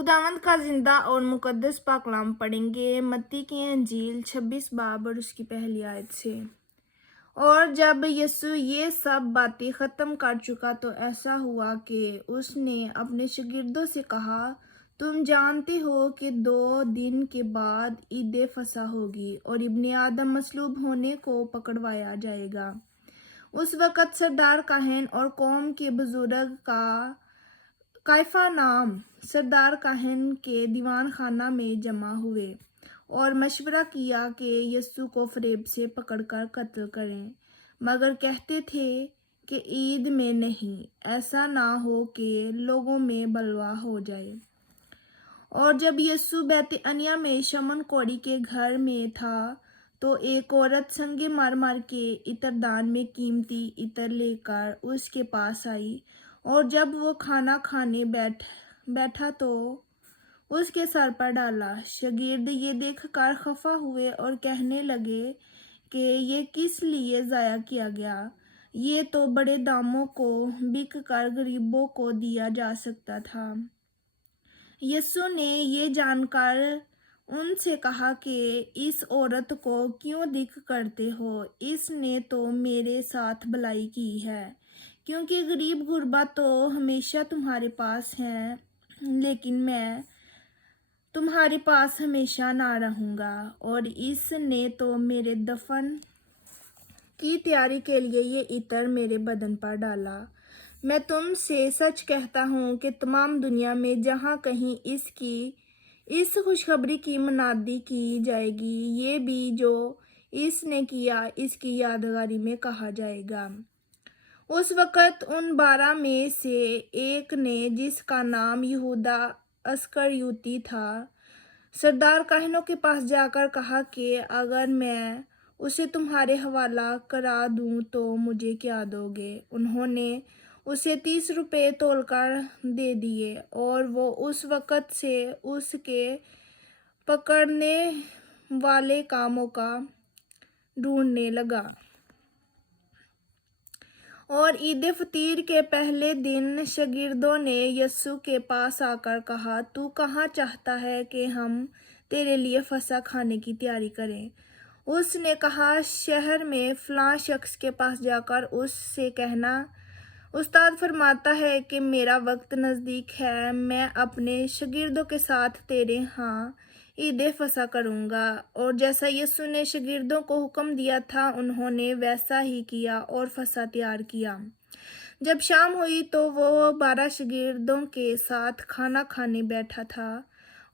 खुदावंद का ज़िंदा और मुक़द्दस पाक कलाम पढ़ेंगे मत्ती की इंजील 26 बाब और उसकी पहली आयत से। और जब यीशु ये सब बातें ख़त्म कर चुका तो ऐसा हुआ कि उसने अपने शागिर्दों से कहा, तुम जानते हो कि 2 दिन के बाद ईद फसह होगी और इब्ने आदम मसलूब होने को पकड़वाया जाएगा। उस वक़्त सरदार काहन और कौम के बुजुर्ग काइफा नाम सरदार काहन के दीवान खाना में जमा हुए और मशवरा किया कि यीशु को फरेब से पकड़कर कत्ल करें, मगर कहते थे कि ईद में नहीं, ऐसा ना हो कि लोगों में बलवा हो जाए। और जब यीशु बैतनिय्याह में शमौन कोढ़ी के घर में था तो एक औरत संगे मार मार के इत्रदान में कीमती इत्र लेकर उसके पास आई, और जब वो खाना खाने बैठा तो उसके सर पर डाला। शागिर्द ये देखकर खफा हुए और कहने लगे कि ये किस लिए ज़ाया किया गया, ये तो बड़े दामों को बिक कर गरीबों को दिया जा सकता था। यीशु ने ये जानकर उनसे कहा कि इस औरत को क्यों दिक करते हो, इसने तो मेरे साथ भलाई की है, क्योंकि गरीब गुरबा तो हमेशा तुम्हारे पास हैं, लेकिन मैं तुम्हारे पास हमेशा ना रहूँगा। और इसने तो मेरे दफन की तैयारी के लिए ये इत्र मेरे बदन पर डाला। मैं तुमसे सच कहता हूँ कि तमाम दुनिया में जहाँ कहीं इस खुशखबरी की मनादी की जाएगी, ये भी जो इसने किया इसकी यादगारी में कहा जाएगा। उस वक़्त उन 12 में से एक ने, जिसका नाम यहूदा अस्करियोती था, सरदार काहनों के पास जाकर कहा कि अगर मैं उसे तुम्हारे हवाला करा दूं तो मुझे क्या दोगे। उन्होंने उसे 30 रुपये तोलकर दे दिए और वो उस वक़्त से उसके पकड़ने वाले का मौका ढूंढने लगा। और ईद फतीर के पहले दिन शागिर्दों ने यीशु के पास आकर कहा, तू कहाँ चाहता है कि हम तेरे लिए फसह खाने की तैयारी करें। उसने कहा, शहर में फलां शख्स के पास जाकर उससे कहना, उस्ताद फरमाता है कि मेरा वक्त नज़दीक है, मैं अपने शागिर्दों के साथ तेरे यहाँ ईद फसह करूँगा। और जैसा यीशु ने शागिर्दों को हुक्म दिया था, उन्होंने वैसा ही किया और फसह तैयार किया। जब शाम हुई तो वो 12 शागिर्दों के साथ खाना खाने बैठा था,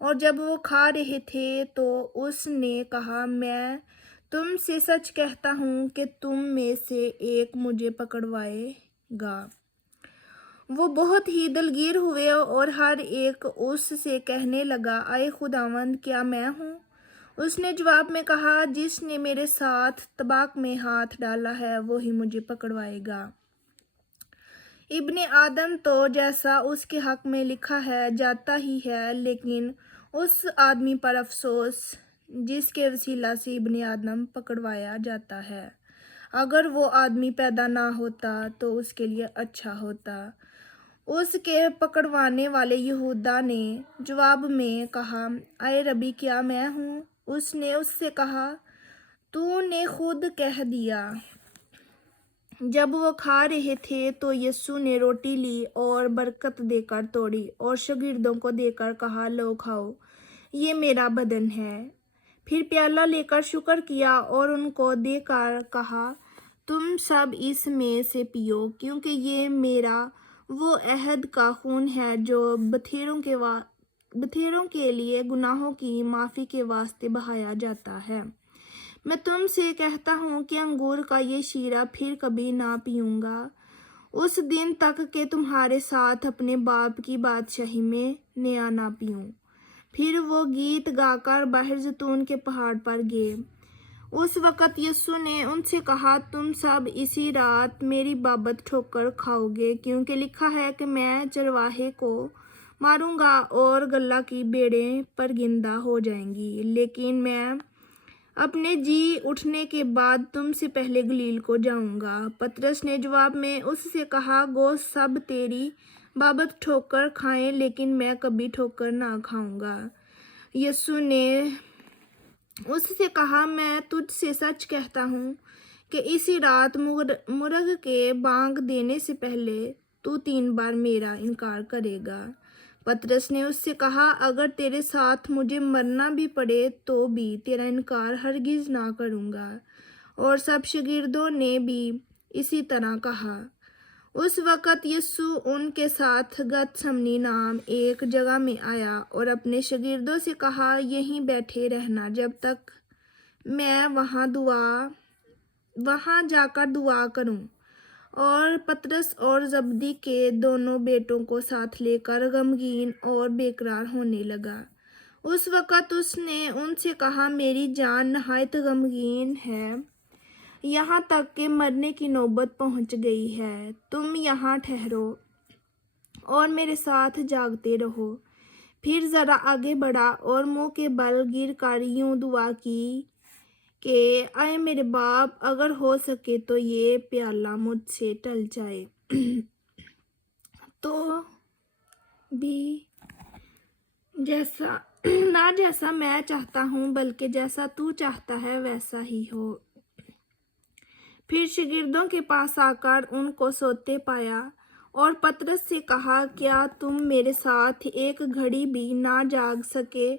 और जब वो खा रहे थे तो उसने कहा, मैं तुमसे सच कहता हूँ कि तुम में से एक मुझे पकड़वाएगा। वो बहुत ही दिलगीर हुए और हर एक उससे कहने लगा, आए खुदावंद, क्या मैं हूँ? उसने जवाब में कहा, जिसने मेरे साथ तबाक में हाथ डाला है वो ही मुझे पकड़वाएगा। इब्ने आदम तो जैसा उसके हक में लिखा है जाता ही है, लेकिन उस आदमी पर अफसोस जिसके वसीला से इब्ने आदम पकड़वाया जाता है। अगर वो आदमी पैदा ना होता तो उसके लिए अच्छा होता। उसके पकड़वाने वाले यहूदा ने जवाब में कहा, आए रबी, क्या मैं हूँ? उसने उससे कहा, तूने खुद कह दिया। जब वो खा रहे थे तो यीशु ने रोटी ली और बरकत देकर तोड़ी और शागिर्दों को देकर कहा, लो खाओ, ये मेरा बदन है। फिर प्याला लेकर शुक्र किया और उनको देकर कहा, तुम सब इसमें से पियो, क्योंकि ये मेरा वो अहद का खून है जो बथेरों के लिए गुनाहों की माफ़ी के वास्ते बहाया जाता है। मैं तुमसे कहता हूँ कि अंगूर का ये शीरा फिर कभी ना पीऊँगा, उस दिन तक कि तुम्हारे साथ अपने बाप की बादशाही में नया ना पीऊँ। फिर वो गीत गाकर बाहर जैतून के पहाड़ पर गए। उस वक़्त यीशु ने उनसे कहा, तुम सब इसी रात मेरी बाबत ठोकर खाओगे, क्योंकि लिखा है कि मैं चरवाहे को मारूंगा और गल्ला की भेड़ें परगिंदा हो जाएंगी। लेकिन मैं अपने जी उठने के बाद तुमसे पहले गलील को जाऊंगा। पतरस ने जवाब में उससे कहा, गोश्त सब तेरी बाबत ठोकर खाएं, लेकिन मैं कभी ठोकर ना खाऊंगा। यीशु ने उससे कहा, मैं तुझसे सच कहता हूँ कि इसी रात मुर्ग के बांग देने से पहले तू 3 बार मेरा इनकार करेगा। पतरस ने उससे कहा, अगर तेरे साथ मुझे मरना भी पड़े तो भी तेरा इनकार हरगिज ना करूँगा। और सब शागिर्दों ने भी इसी तरह कहा। उस वक़्त यीशु उनके साथ गतसमनी नाम एक जगह में आया और अपने शागिर्दों से कहा, यहीं बैठे रहना जब तक मैं वहाँ जाकर दुआ करूं। और पतरस और जब्दी के दोनों बेटों को साथ लेकर गमगीन और बेकरार होने लगा। उस वक़्त उसने उनसे कहा, मेरी जान नहायत गमगीन है, यहाँ तक कि मरने की नौबत पहुँच गई है। तुम यहाँ ठहरो और मेरे साथ जागते रहो। फिर ज़रा आगे बढ़ा और मुंह के बल गिर कर यूं दुआ की कि आए मेरे बाप, अगर हो सके तो ये प्याला मुझसे टल जाए, तो भी जैसा ना जैसा मैं चाहता हूँ बल्कि जैसा तू चाहता है वैसा ही हो। फिर शागिर्दों के पास आकर उनको सोते पाया और पतरस से कहा, क्या तुम मेरे साथ एक घड़ी भी ना जाग सके?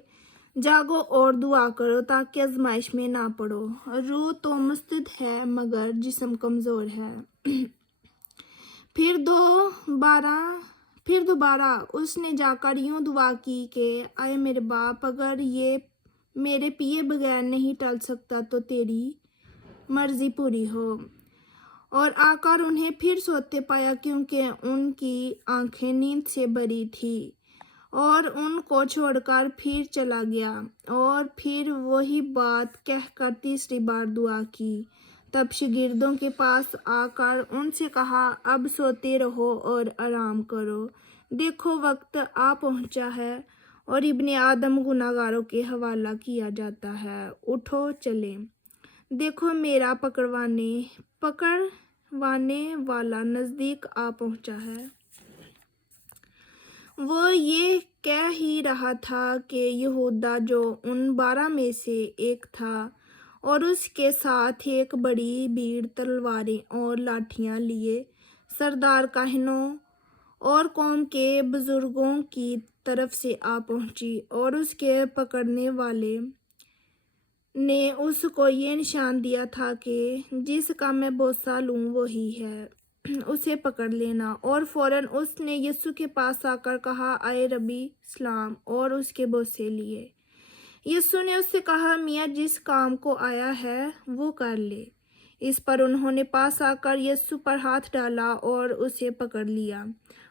जागो और दुआ करो ताकि आजमाइश में ना पड़ो। रूह तो मुस्तैद है मगर जिस्म कमज़ोर है। फिर दोबारा उसने जाकर यूं दुआ की कि आए मेरे बाप, अगर ये मेरे पिए बगैर नहीं टल सकता तो तेरी मर्जी पूरी हो। और आकर उन्हें फिर सोते पाया क्योंकि उनकी आंखें नींद से भरी थी। और उनको छोड़कर फिर चला गया और फिर वही बात कहकर तीसरी बार दुआ की। तब शागिर्दों के पास आकर उनसे कहा, अब सोते रहो और आराम करो। देखो वक्त आ पहुंचा है और इब्ने आदम गुनाहगारों के हवाला किया जाता है। उठो चले, देखो मेरा पकड़वाने वाला नज़दीक आ पहुंचा है। वो ये कह ही रहा था कि यहूदा, जो उन 12 में से एक था, और उसके साथ एक बड़ी भीड़ तलवारें और लाठियां लिए सरदार काहनों और कौम के बुजुर्गों की तरफ से आ पहुंची। और उसके पकड़ने वाले ने उसको ये निशान दिया था कि जिसका मैं बोसा लूँ वही है, उसे पकड़ लेना। और फौरन उसने यीशु के पास आकर कहा, आए रबी सलाम, और उसके बोसे लिए। यीशु ने उससे कहा, मियाँ जिस काम को आया है वो कर ले। इस पर उन्होंने पास आकर यीशु पर हाथ डाला और उसे पकड़ लिया।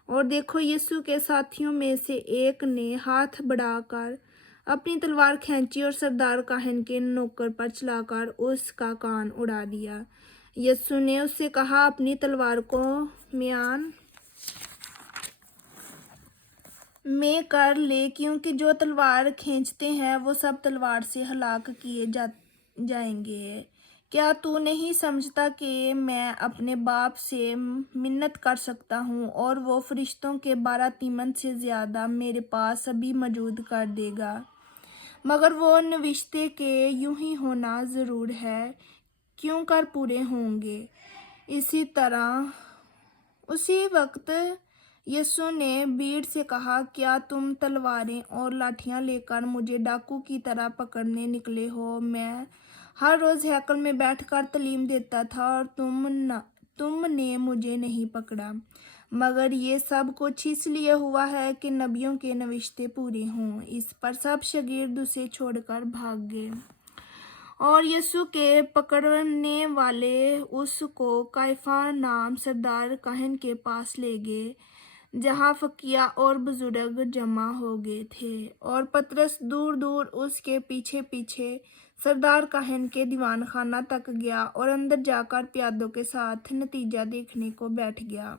और देखो, यीशु के साथियों में से एक ने हाथ बढ़ाकर अपनी तलवार खींची और सरदार काहन के नौकर पर चलाकर उसका कान उड़ा दिया। यीशु ने उससे कहा, अपनी तलवार को म्यान में कर ले, क्योंकि जो तलवार खींचते हैं वो सब तलवार से हलाक किए जाएंगे। क्या तू नहीं समझता कि मैं अपने बाप से मिन्नत कर सकता हूँ और वो फरिश्तों के 12 तीमन से ज़्यादा मेरे पास अभी मौजूद कर देगा? मगर वो नविश्ते के यूं ही होना ज़रूर है, क्यों कर पूरे होंगे। इसी तरह उसी वक्त यीशु ने भीड़ से कहा, क्या तुम तलवारें और लाठियां लेकर मुझे डाकू की तरह पकड़ने निकले हो? मैं हर रोज़ हैकल में बैठकर तालीम देता था और तुमने मुझे नहीं पकड़ा। मगर ये सब कुछ इसलिए हुआ है कि नबियों के नविश्ते पूरे हों। इस पर सब शागिर्द उसे छोड़कर भाग गए। और यीशु के पकड़ने वाले उसको काइफा नाम सरदार काहन के पास ले गए, जहाँ फकीहा और बुजुर्ग जमा हो गए थे। और पतरस दूर दूर उसके पीछे पीछे सरदार काहन के दीवान खाना तक गया और अंदर जाकर प्यादों के साथ नतीजा देखने को बैठ गया।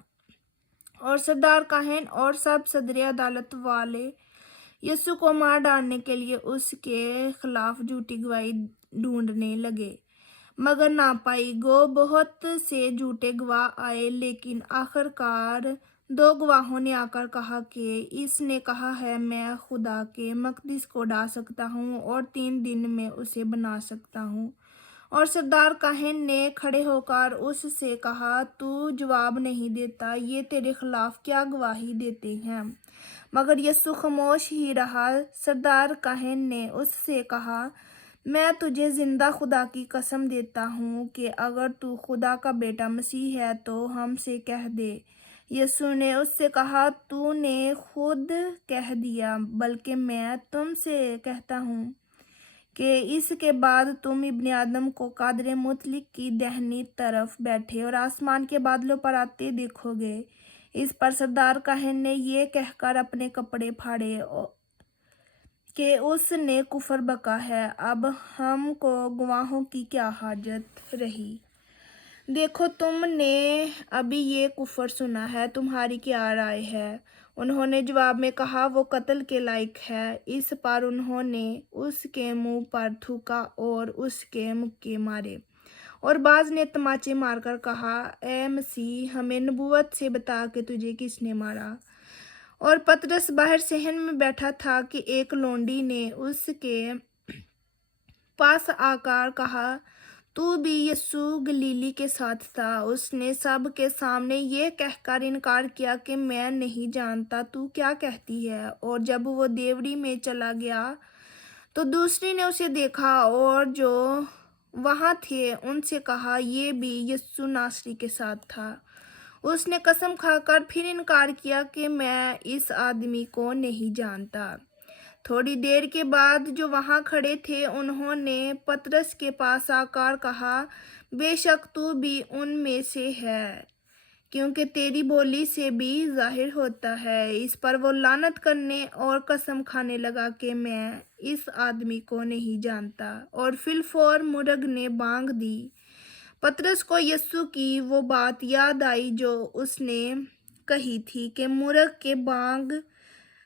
और सरदार काहन और सब सदर अदालत वाले यीशु को मार डालने के लिए उसके खिलाफ झूठी गवाही ढूंढने लगे, मगर ना पाई। बहुत से झूठे गवाह आए, लेकिन आखिरकार दो गवाहों ने आकर कहा कि इसने कहा है मैं खुदा के मकदस को ढा सकता हूँ और 3 दिन में उसे बना सकता हूँ। और सरदार काहन ने खड़े होकर उससे कहा, तू जवाब नहीं देता, ये तेरे खिलाफ क्या गवाही देते हैं? मगर यीशु खामोश ही रहा। सरदार काहन ने उससे कहा, मैं तुझे जिंदा खुदा की कसम देता हूँ कि अगर तू खुदा का बेटा मसीह है तो हमसे कह दे। यीशु ने उससे कहा, तूने खुद कह दिया, बल्कि मैं तुमसे कहता हूँ कि इसके बाद तुम इब्ने आदम को कादर मुतलिक की दाहिनी तरफ बैठे और आसमान के बादलों पर आते देखोगे। इस पर सरदार काहन ने ये कहकर अपने कपड़े फाड़े कि उसने कुफर बका है। अब हमको गवाहों की क्या हाजत रही? देखो, तुमने अभी ये कुफर सुना है, तुम्हारी क्या राय है? उन्होंने जवाब में कहा, वो कत्ल के लायक है। इस पर उन्होंने उसके मुंह पर थूका और उसके मुक्के मारे। और बाज ने तमाचे मारकर कहा, ए मसीह, हमें नबूवत से बता कि तुझे किसने मारा। और पतरस बाहर सहन में बैठा था कि एक लोंडी ने उसके पास आकर कहा, तू भी यीशु गलीली के साथ था। उसने सब के सामने ये कहकर इनकार किया कि मैं नहीं जानता, तू क्या कहती है? और जब वो देवड़ी में चला गया तो दूसरी ने उसे देखा और जो वहां थे उनसे कहा, ये भी यीशु नासरी के साथ था। उसने कसम खाकर फिर इनकार किया कि मैं इस आदमी को नहीं जानता। थोड़ी देर के बाद जो वहां खड़े थे उन्होंने पतरस के पास आकर कहा, बेशक तू भी उनमें से है, क्योंकि तेरी बोली से भी जाहिर होता है। इस पर वो लानत करने और कसम खाने लगा कि मैं इस आदमी को नहीं जानता। और फिलफौर मुर्ग ने बांग दी। पतरस को यीशु की वो बात याद आई जो उसने कही थी कि मुर्ग के बांग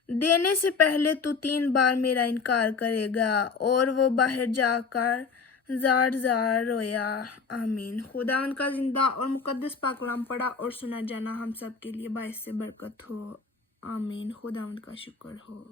देने से पहले तू 3 बार मेरा इनकार करेगा। और वो बाहर जाकर जार जार रोया। आमीन। खुदा उनका जिंदा और मुकद्दस पाक कलाम पढ़ा और सुना जाना हम सब के लिए बायस से बरकत हो। आमीन। खुदा उनका शुक्र हो।